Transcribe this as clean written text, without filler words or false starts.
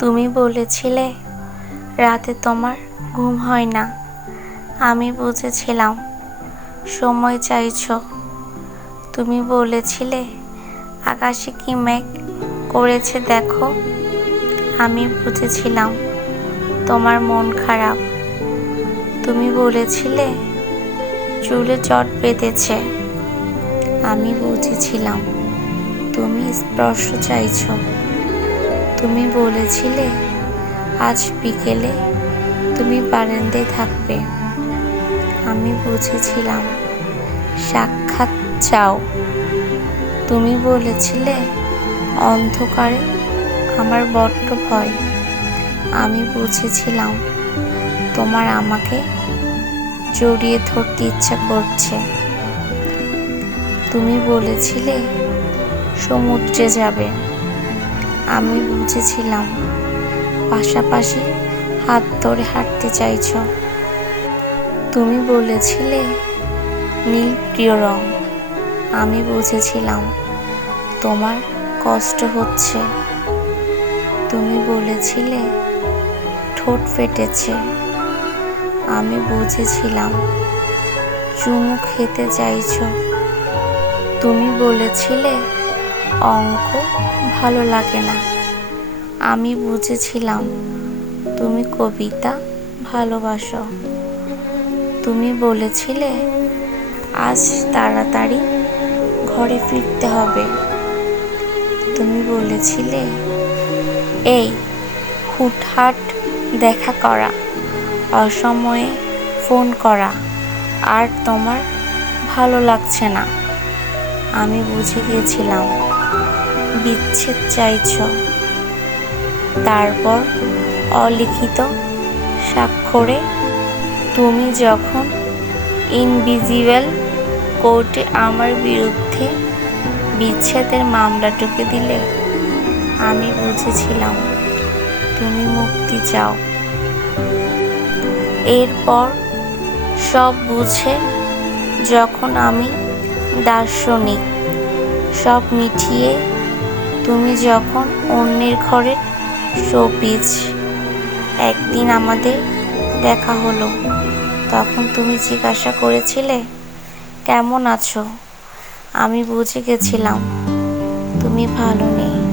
তুমি বলেছিলে রাতে তোমার ঘুম হয় না। আমি বুঝেছিলাম সময় চাইছো। তুমি বলেছিলে আকাশে কি মেঘ করেছে দেখো। আমি বুঝেছিলাম তোমার মন খারাপ। তুমি বলেছিলে চুলে জট বেঁধেছে। আমি বুঝেছিলাম তুমি স্পর্শ চাইছো। তুমি বলেছিলে আজ বিকেলে তুমি বারান্দায় থাকবে। আমি বুঝেছিলাম সাক্ষাৎ চাও। তুমি বলেছিলে অন্ধকারে আমার বড্ড ভয়। আমি বুঝেছিলাম তোমার আমাকে জড়িয়ে ধরতে ইচ্ছা করছে। তুমি বলেছিলে সমুদ্রে যাবে। আমি বুঝেছিলাম পাশাপাশি হাত ধরে হাঁটতে চাইছো। তুমি বলেছিলে নীল প্রিয় রং। আমি বুঝেছিলাম তোমার কষ্ট হচ্ছে। তুমি বলেছিলে ঠোঁট ফেটেছে। আমি বুঝেছিলাম চুমু খেতে চাইছো। তুমি বলেছিলে অঙ্ক ভালো লাগে না। আমি বুঝেছিলাম তুমি কবিতা ভালোবাসো। তুমি বলেছিলে আজ তাড়াতাড়ি ঘরে ফিরতে হবে। তুমি বলেছিলে এই হুটহাট দেখা করা, অসময়ে ফোন করা আর তোমার ভালো লাগছে না। আমি বুঝে গিয়েছিলাম বিচ্ছেদ চাইছো। তারপর অলিখিত স্বাক্ষরে তুমি যখন ইনভিজিবল কোর্টে আমার বিরুদ্ধে বিচ্ছেদের মামলা ঠুকে দিলে, আমি বুঝেছিলাম তুমি মুক্তি চাও। এরপর সব বুঝে যখন আমি দার্শনিক, সব মিটিয়ে তুমি যখন অন্যের ঘরের শোপিস। একদিন আমাদের দেখা হলো। তখন তুমি জিজ্ঞাসা করেছিলে কেমন আছো। আমি বুঝে গেছিলাম তুমি ভালো নেই।